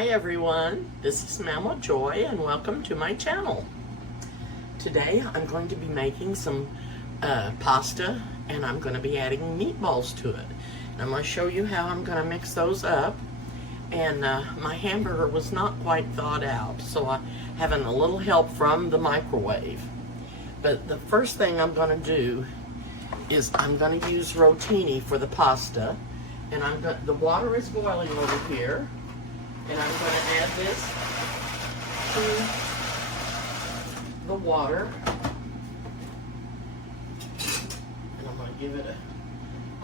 Hi everyone, this is Mama Joy and welcome to my channel. Today I'm going to be making some pasta and I'm going to be adding meatballs to it. And I'm going to show you how I'm going to mix those up. And my hamburger was not quite thawed out, so I'm having a little help from the microwave. But the first thing I'm going to do is I'm going to use rotini for the pasta. And the water is boiling over here. And I'm going to add this to the water. And I'm going to give it a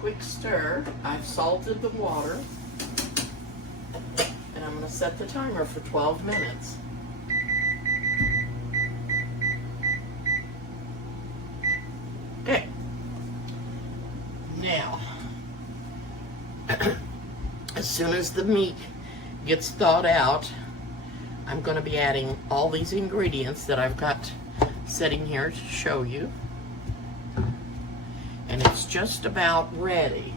quick stir. I've salted the water. And I'm going to set the timer for 12 minutes. Okay. Now, as soon as the meat gets thawed out, I'm going to be adding all these ingredients that I've got sitting here to show you. And it's just about ready.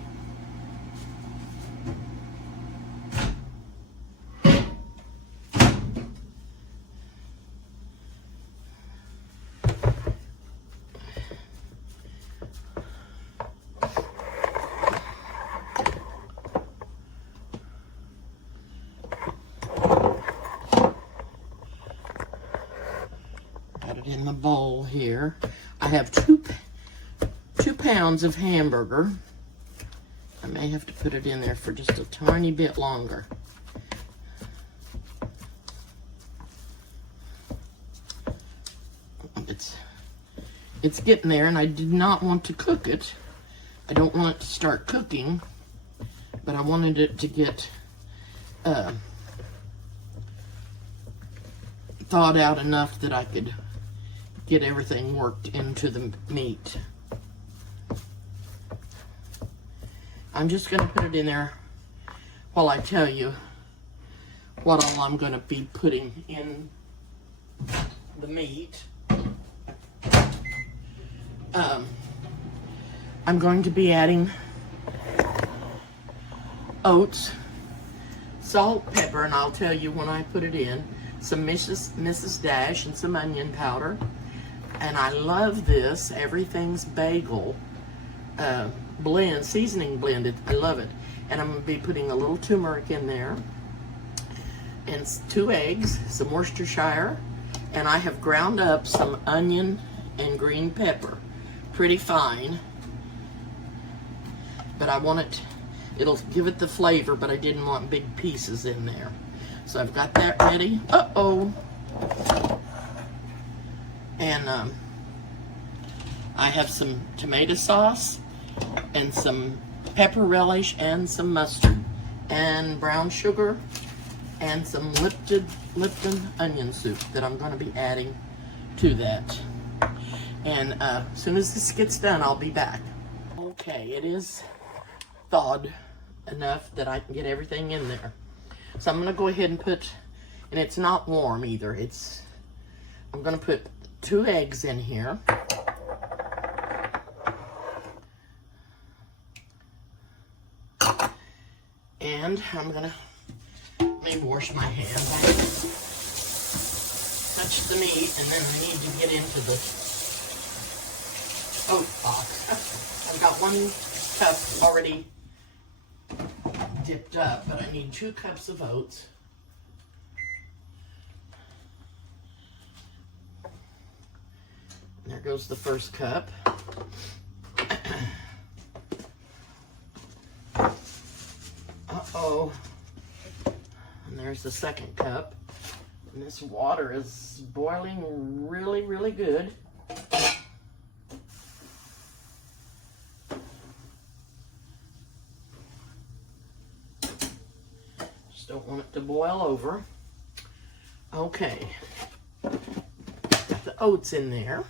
In the bowl here, I have two pounds of hamburger. I may have to put it in there for just a tiny bit longer. It's getting there, and I did not want to cook it. I don't want it to start cooking, but I wanted it to get thawed out enough that I could get everything worked into the meat. I'm just going to put it in there while I tell you what all I'm going to be putting in the meat. I'm going to be adding oats, salt, pepper, and I'll tell you when I put it in, some Mrs. Dash and some onion powder. And I love this Everything's Bagel blend, seasoning blend. I love it. And I'm going to be putting a little turmeric in there. And 2 eggs, some Worcestershire. And I have ground up some onion and green pepper. Pretty fine. But I want it, it'll give it the flavor, but I didn't want big pieces in there. So I've got that ready. Uh-oh. And I have some tomato sauce and some pepper relish and some mustard and brown sugar and some Lipton onion soup that I'm going to be adding to that. And as soon as this gets done, I'll be back. Okay, it is thawed enough that I can get everything in there. So I'm going to go ahead and put, and it's not warm either, I'm going to put 2 eggs in here. And I'm going to maybe wash my hands. Touch the meat, and then I need to get into the oat box. I've got 1 cup already dipped up, but I need 2 cups of oats. There goes the first cup. Uh-oh. And there's the second cup. And this water is boiling really, really good. Just don't want it to boil over. Okay. Got the oats in there.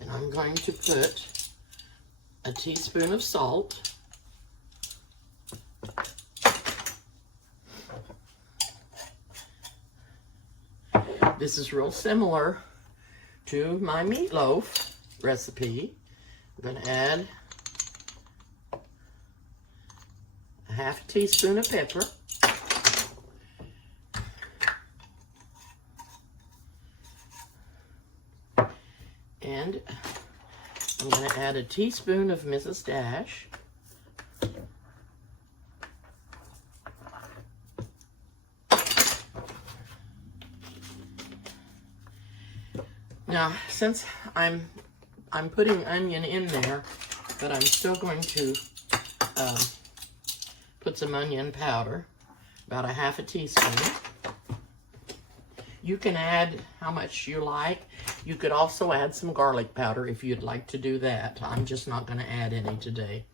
And I'm going to put a teaspoon of salt, This is real similar to my meatloaf recipe, I'm going to add a half a teaspoon of pepper. And I'm going to add a teaspoon of Mrs. Dash. Now, since I'm putting onion in there, but I'm still going to put some onion powder, about a half a teaspoon. You can add how much you like. You could also add some garlic powder if you'd like to do that. I'm just not going to add any today.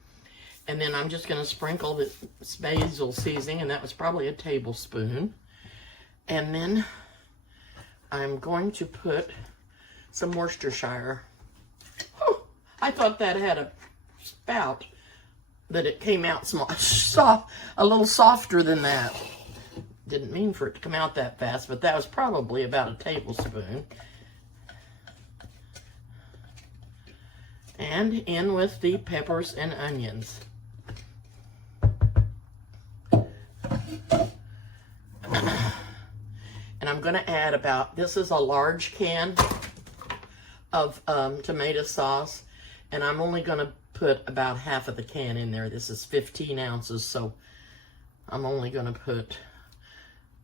And then I'm just going to sprinkle the basil seasoning, and that was probably a tablespoon. And then I'm going to put some Worcestershire. Oh, I thought that had a spout, that it came out small, soft, a little softer than that. Didn't mean for it to come out that fast, but that was probably about a tablespoon. And in with the peppers and onions. And I'm going to add about, this is a large can of tomato sauce, and I'm only going to put about half of the can in there. This is 15 ounces, so I'm only going to put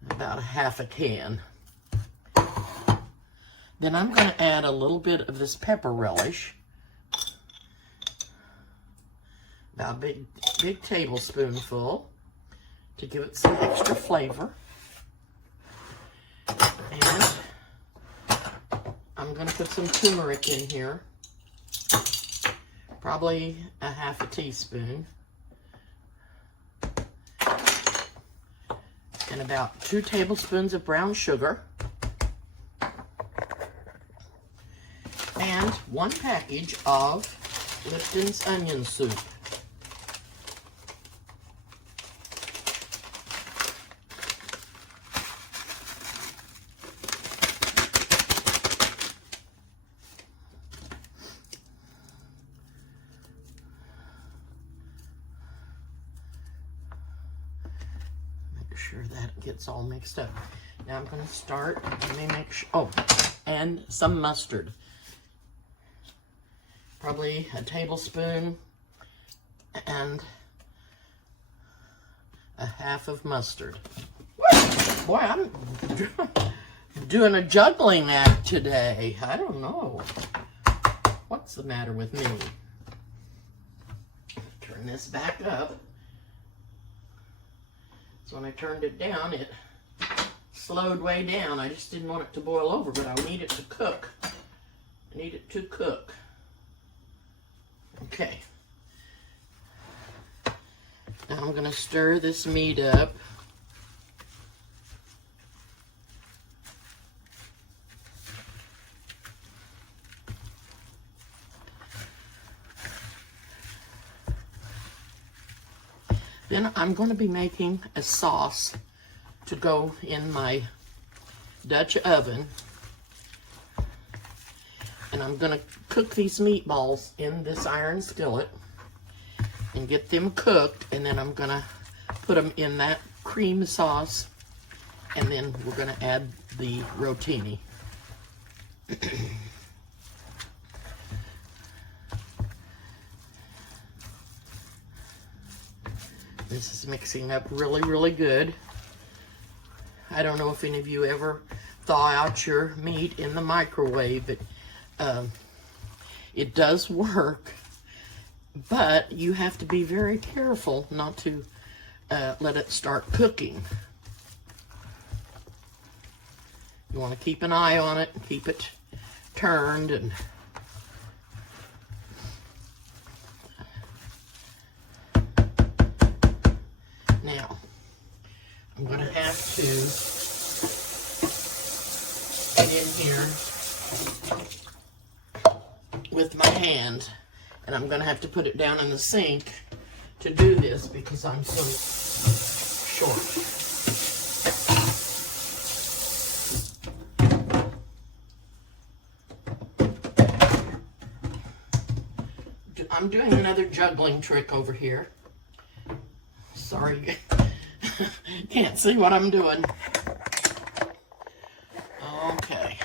about a half a can. Then I'm going to add a little bit of this pepper relish, about a big tablespoonful, to give it some extra flavor. And I'm going to put some turmeric in here, probably a half a teaspoon, and about 2 tablespoons of brown sugar, and 1 package of Lipton's onion soup. Sure that gets all mixed up. Now I'm going to start, let me make sure, oh, and some mustard. Probably a tablespoon and a half of mustard. Boy, I'm doing a juggling act today. I don't know. What's the matter with me? Turn this back up. So when I turned it down, it slowed way down. I just didn't want it to boil over, but I need it to cook. I need it to cook. Okay. Now I'm going to stir this meat up. Then I'm going to be making a sauce to go in my Dutch oven. And I'm going to cook these meatballs in this iron skillet and get them cooked. And then I'm going to put them in that cream sauce. And then we're going to add the rotini. This is mixing up really, really good. I don't know if any of you ever thaw out your meat in the microwave, but it does work. But you have to be very careful not to let it start cooking. You want to keep an eye on it and keep it turned. And now, I'm going to have to get in here with my hand, and I'm going to have to put it down in the sink to do this because I'm so short. I'm doing another juggling trick over here. Sorry, can't see what I'm doing. Okay.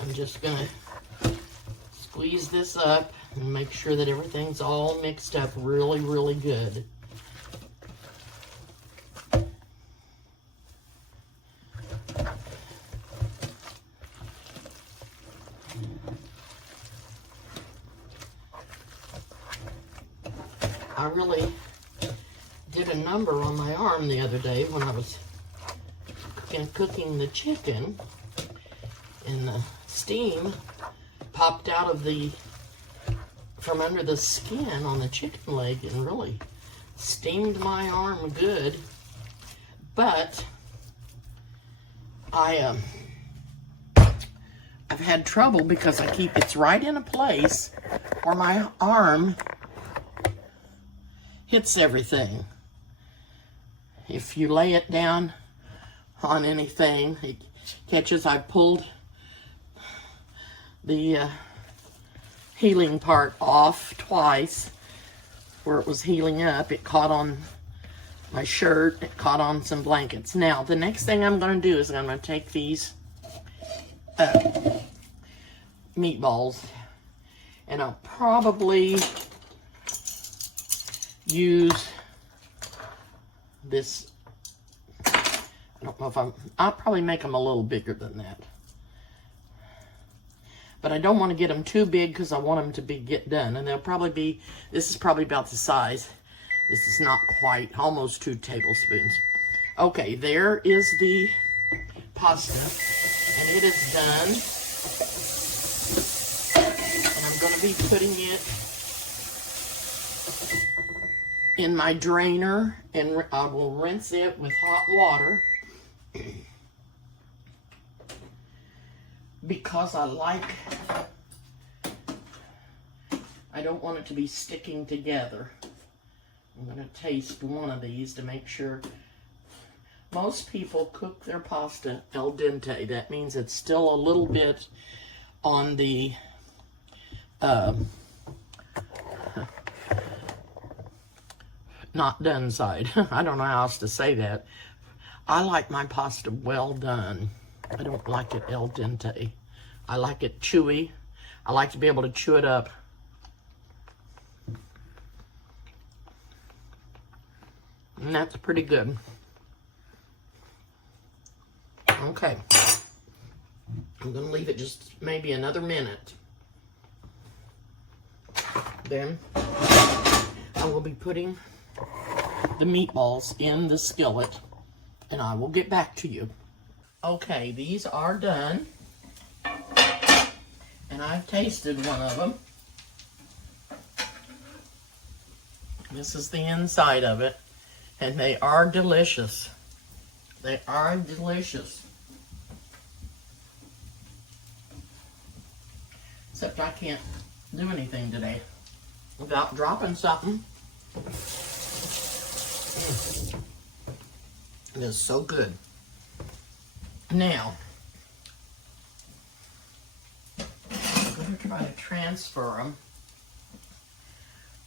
I'm just gonna squeeze this up and make sure that everything's all mixed up really, really good. I really did a number on my arm the other day when I was cooking the chicken, and the steam popped out of from under the skin on the chicken leg and really steamed my arm good. But I've had trouble because it's right in a place where my arm hits everything. If you lay it down on anything, it catches. I pulled the healing part off twice where it was healing up. It caught on my shirt, it caught on some blankets. Now, the next thing I'm going to do is I'm going to take these meatballs, and I'll probably use this. I don't know if I'll probably make them a little bigger than that. But I don't want to get them too big because I want them to get done. And they'll probably be, this is probably about the size. This is not quite, almost 2 tablespoons. Okay, there is the pasta, and it is done. And I'm going to be putting it in my drainer, and I will rinse it with hot water because I don't want it to be sticking together. I'm going to taste one of these to make sure. Most people cook their pasta al dente. That means it's still a little bit on the not done side. I don't know how else to say that. I like my pasta well done. I don't like it al dente. I like it chewy. I like to be able to chew it up. And that's pretty good. Okay. I'm going to leave it just maybe another minute. Then I will be putting the meatballs in the skillet, and I will get back to you. Okay, these are done, and I've tasted one of them. This is the inside of it, and they are delicious. They are delicious. Except I can't do anything today without dropping something. It is so good. Now, I'm going to try to transfer them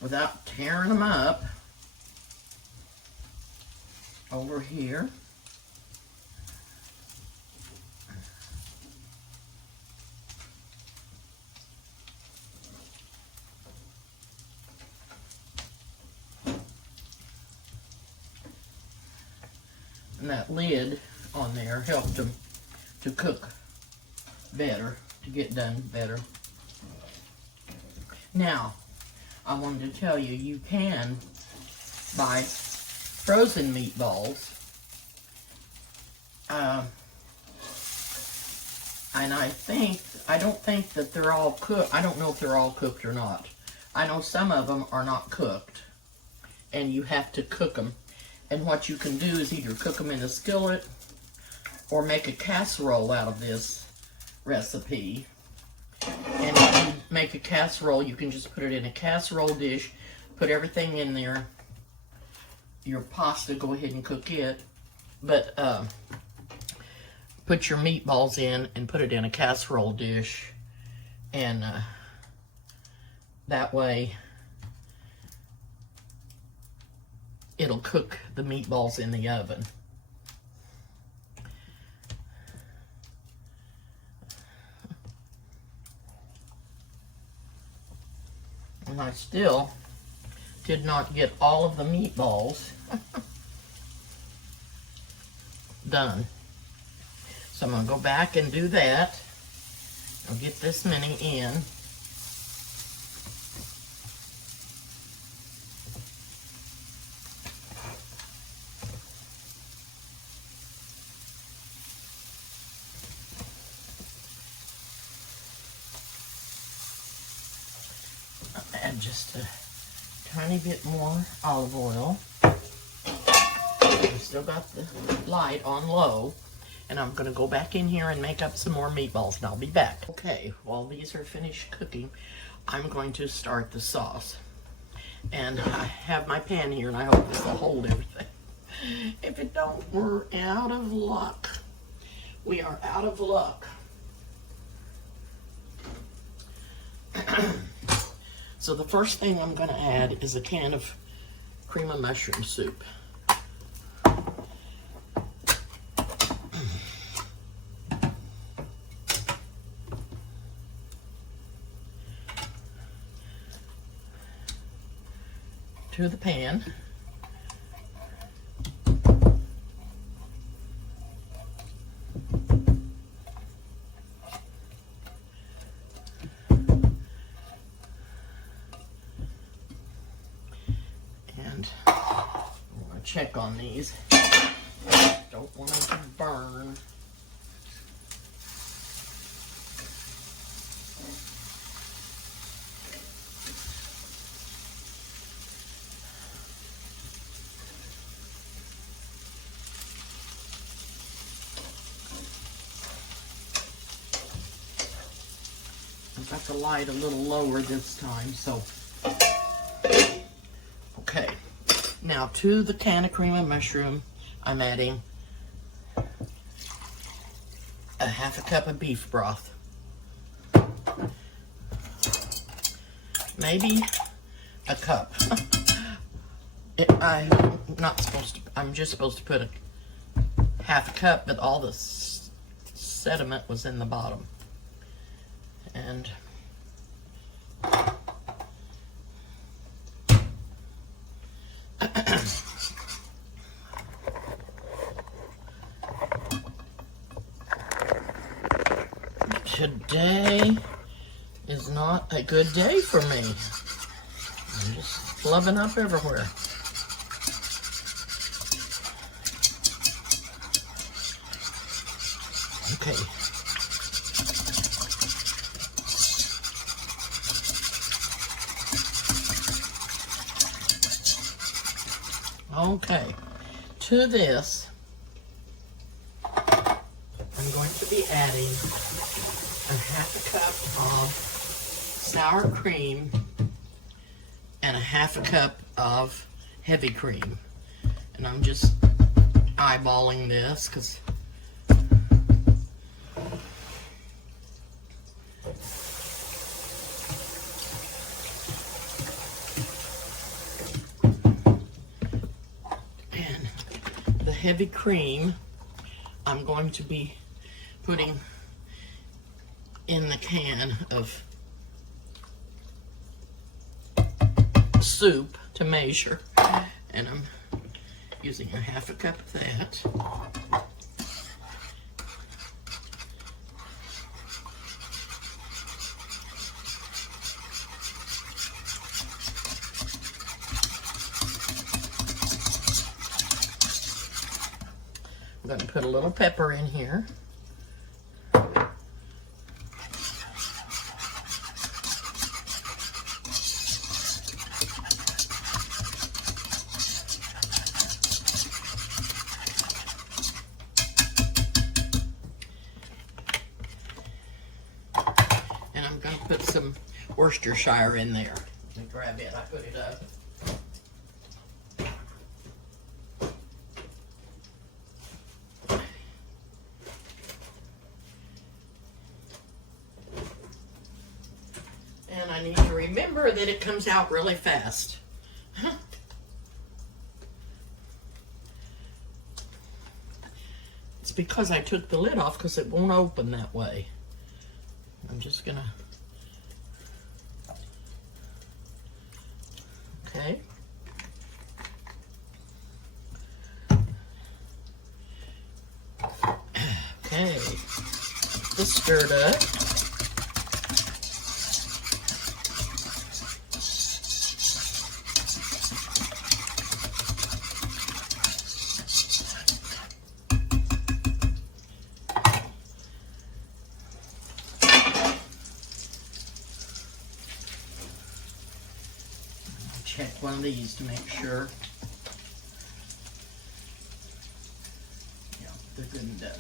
without tearing them up over here. And that lid on there helped them to cook better, to get done better. Now, I wanted to tell you, you can buy frozen meatballs. And I don't think that they're all cooked. I don't know if they're all cooked or not. I know some of them are not cooked, and you have to cook them. And what you can do is either cook them in a skillet or make a casserole out of this recipe. And if you make a casserole, you can just put it in a casserole dish, put everything in there, your pasta, go ahead and cook it, but put your meatballs in and put it in a casserole dish And that way it'll cook the meatballs in the oven. And I still did not get all of the meatballs done. So I'm going to go back and do that. I'll get this many in. I'll add just a tiny bit more olive oil. I've still got the light on low. And I'm going to go back in here and make up some more meatballs, and I'll be back. Okay, while these are finished cooking, I'm going to start the sauce. And I have my pan here, and I hope this will hold everything. If it don't, we're out of luck. We are out of luck. So the first thing I'm going to add is a can of cream of mushroom soup. To the pan. And I'm going to check on these. Don't want them to burn. I've got the light a little lower this time, so. Okay, now to the can of cream of mushroom, I'm adding a half a cup of beef broth. Maybe a cup. I'm just supposed to put a half a cup, but all the sediment was in the bottom. And today is not a good day for me. I'm just flubbing up everywhere. Okay. Okay, to this, I'm going to be adding a half a cup of sour cream and a half a cup of heavy cream. And I'm just eyeballing this because heavy cream I'm going to be putting in the can of soup to measure, and I'm using a half a cup of that. I'm going to put a little pepper in here. And I'm going to put some Worcestershire in there. Let me grab it. I put it up. remember that it comes out really fast. It's because I took the lid off because it won't open that way. I'm just gonna, okay. Okay, this stirred up. Check one of these to make sure. Yeah, they're good and done.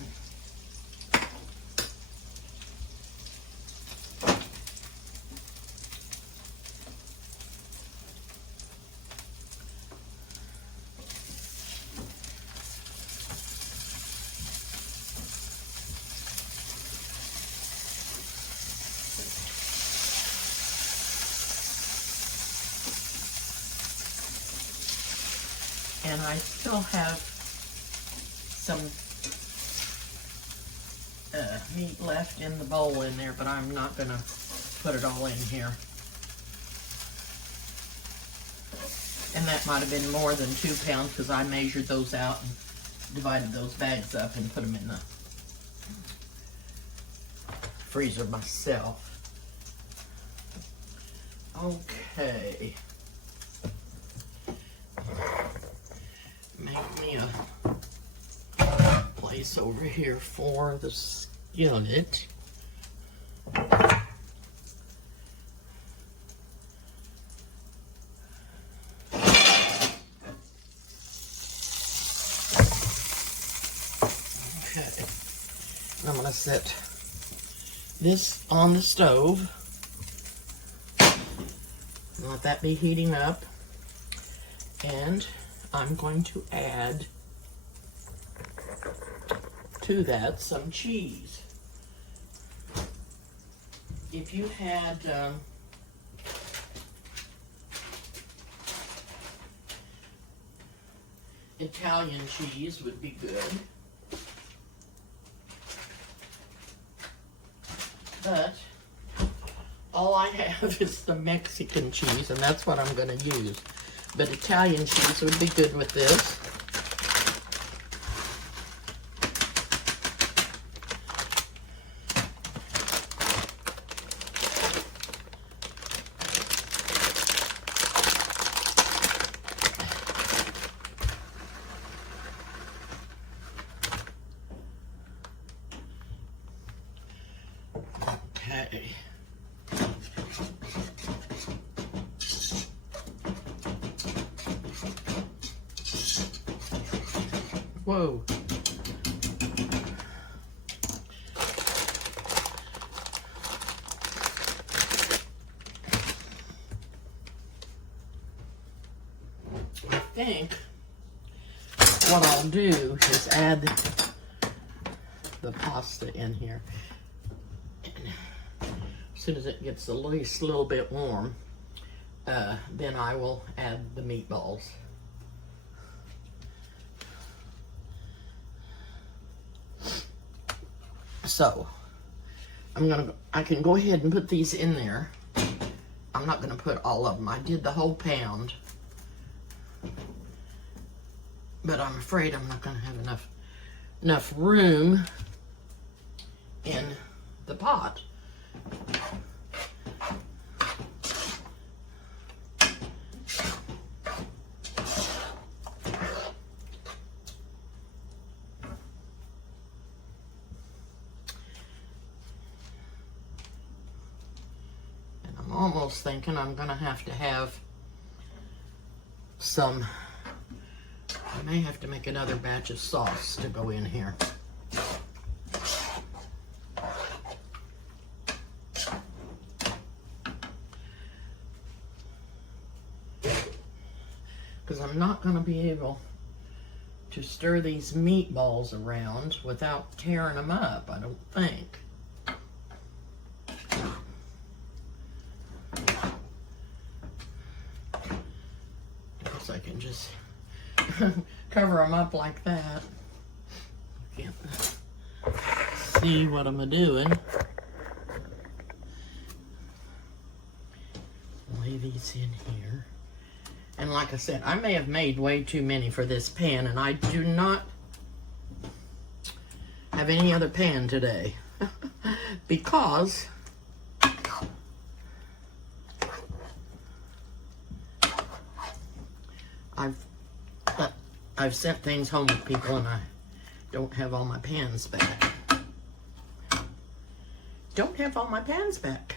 And I still have some meat left in the bowl in there, but I'm not going to put it all in here. And that might have been more than 2 pounds because I measured those out and divided those bags up and put them in the freezer myself. Okay. Make me a place over here for the skillet. Okay, I'm going to set this on the stove and let that be heating up, and I'm going to add to that some cheese. If you had Italian cheese would be good, but all I have is the Mexican cheese, and that's what I'm going to use. But Italian cheese would be good with this. Okay. Whoa. I think what I'll do is add the pasta in here. And as soon as it gets at least a little bit warm, then I will add the meatballs. So, I can go ahead and put these in there. I'm not going to put all of them. I did the whole pound. But I'm afraid I'm not going to have enough room in the pot. Almost thinking I'm gonna have some, I may have to make another batch of sauce to go in here. Because I'm not gonna be able to stir these meatballs around without tearing them up, I don't think. course, I can just cover them up like that. Can't see what I'm doing. Lay these in here. And like I said, I may have made way too many for this pan, and I do not have any other pan today because I've sent things home with people and I don't have all my pans back. Don't have all my pans back.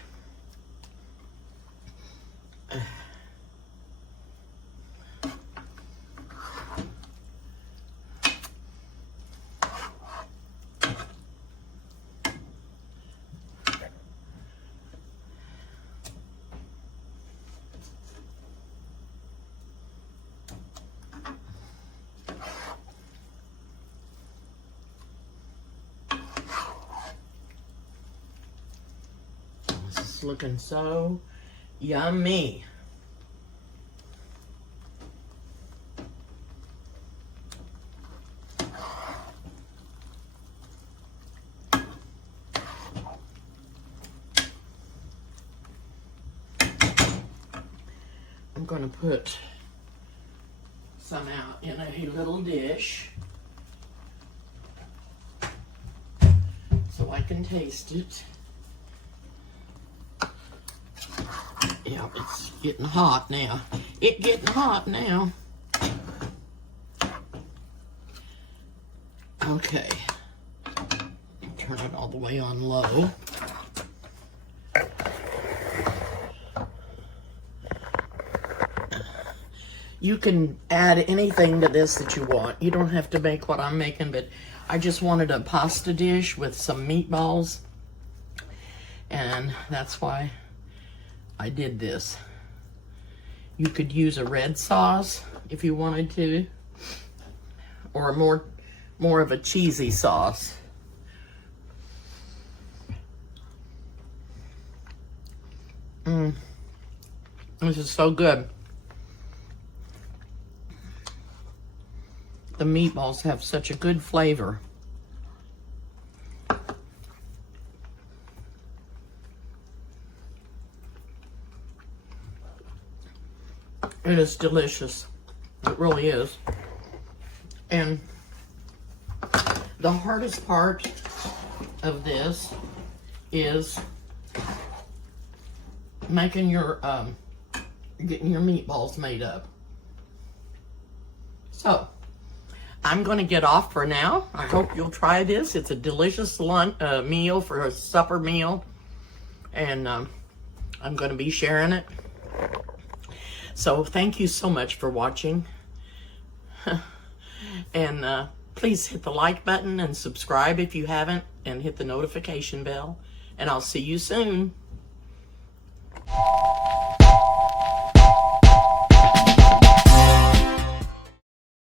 This is looking so yummy. I'm going to put some out in a little dish so I can taste it. Yeah, it's getting hot now. It's getting hot now. Okay. Turn it all the way on low. You can add anything to this that you want. You don't have to make what I'm making, but I just wanted a pasta dish with some meatballs. And that's why I did this. You could use a red sauce if you wanted to, or more of a cheesy sauce. This is so good. The meatballs have such a good flavor. It is delicious. It really is. And the hardest part of this is making your getting your meatballs made up. So I'm going to get off for now. I hope you'll try this. It's a delicious lunch meal for a supper meal, and I'm going to be sharing it. So thank you so much for watching. And please hit the like button and subscribe if you haven't, and hit the notification bell. And I'll see you soon.